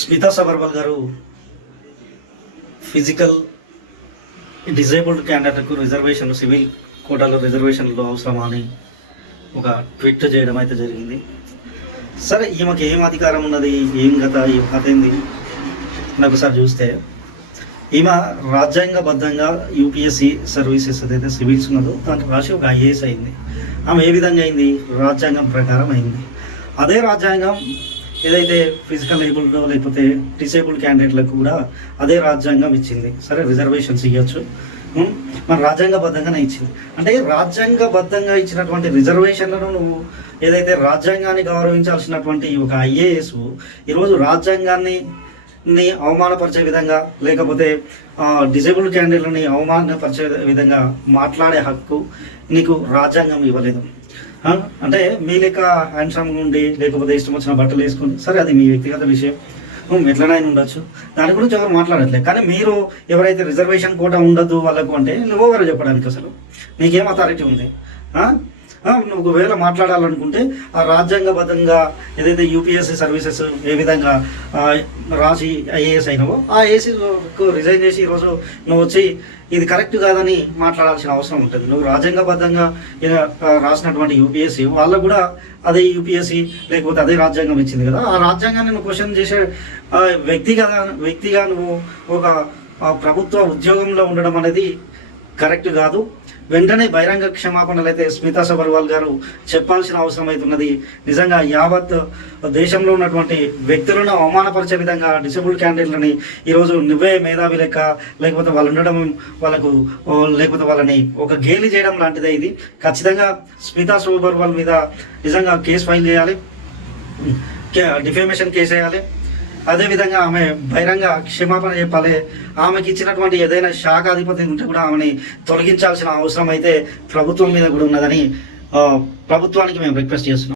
స్మితా సబర్వాల్ గారు physical disabled క్యాండిడేట్కు reservation civil కోటాలో రిజర్వేషన్లు అవసరమా అని ఒక ట్వీట్ చేయడం అయితే జరిగింది. సరే ఈమెకి ఏం అధికారం ఉన్నది? ఏం గత ఏం కథ ఏంది? నాకు ఒకసారి చూస్తే ఈమె రాజ్యాంగబద్ధంగా యూపీఎస్సీ సర్వీసెస్ ఏదైతే సివిల్స్ ఉన్నదో దానికి రాసి ఒక ఐఏఎస్ అయింది. ఆమె ఏ విధంగా అయింది? రాజ్యాంగం ప్రకారం అయింది. అదే రాజ్యాంగం ఏదైతే ఫిజికల్ ఏబుల్డ్ లేకపోతే డిసేబుల్డ్ క్యాండిడేట్లకు కూడా అదే రాజ్యాంగం ఇచ్చింది. సరే రిజర్వేషన్స్ ఇవ్వచ్చు మన రాజ్యాంగబద్ధంగానే ఇచ్చింది. అంటే రాజ్యాంగబద్ధంగా ఇచ్చినటువంటి రిజర్వేషన్లను నువ్వు ఏదైతే రాజ్యాంగాన్ని గౌరవించాల్సినటువంటి ఒక ఐఏఎస్ ఈరోజు రాజ్యాంగాన్ని ని అవమానపరిచే విధంగా లేకపోతే డిజేబుల్డ్ క్యాండిడేట్లని అవమానపరిచే విధంగా మాట్లాడే హక్కు నీకు రాజ్యాంగం ఇవ్వలేదు. అంటే మీ లెక్క హ్యాండ్సమ్ ఉండి లేకపోతే ఇష్టం వచ్చిన బట్టలు వేసుకుని సరే అది మీ వ్యక్తిగత విషయం. ఎట్లనైనా ఉండొచ్చు. దాని గురించి ఎవరు మాట్లాడట్లేదు. కానీ మీరు ఎవరైతే రిజర్వేషన్ కూడా ఉండదు వాళ్ళకు అంటే నువ్వు చెప్పడానికి అసలు? నీకేం అథారిటీ ఉంది? ఒకవేళ మాట్లాడాలనుకుంటే ఆ రాజ్యాంగబద్ధంగా ఏదైతే యూపీఎస్సీ సర్వీసెస్ ఏ విధంగా రాసి ఐఏఎస్ అయినావో ఆ ఏసీకు రిజైన్ చేసి ఈరోజు నువ్వు వచ్చి ఇది కరెక్ట్ కాదని మాట్లాడాల్సిన అవసరం ఉంటుంది. నువ్వు రాజ్యాంగబద్ధంగా ఇలా, రాసినటువంటి యూపీఎస్సీ వాళ్ళకు కూడా అదే యూపీఎస్సీ లేకపోతే అదే రాజ్యాంగం ఇచ్చింది కదా. ఆ రాజ్యాంగాన్ని నువ్వు క్వశ్చన్ చేసే వ్యక్తిగా వ్యక్తిగా నువ్వు ఒక ప్రభుత్వ ఉద్యోగంలో ఉండడం అనేది కరెక్ట్ కాదు. వెంటనే బహిరంగ క్షమాపణలు అయితే స్మితా సబర్వాల్ గారు చెప్పాల్సిన అవసరం అవుతున్నది నిజంగా యావత్ దేశంలో ఉన్నటువంటి వ్యక్తులను అవమానపరిచే విధంగా డిసేబుల్డ్ క్యాండిడేట్లని ఈరోజు నువ్వే మేధావి లెక్క లేకపోతే వాళ్ళు ఉండడం వాళ్ళకు లేకపోతే వాళ్ళని ఒక గేలి చేయడం లాంటిదే ఇది. ఖచ్చితంగా స్మితా సబర్వాల్ మీద నిజంగా కేసు ఫైల్ చేయాలి. డిఫేమేషన్ కేసు వేయాలి. అదేవిధంగా ఆమె బహిరంగ క్షమాపణ చెప్పాలి. ఆమెకి ఇచ్చినటువంటి ఏదైనా శాఖ అధిపతి ఉంటే కూడా ఆమెని తొలగించాల్సిన అవసరం అయితే ప్రభుత్వం మీద కూడా ఉన్నదని ప్రభుత్వానికి మేము రిక్వెస్ట్ చేస్తున్నాం.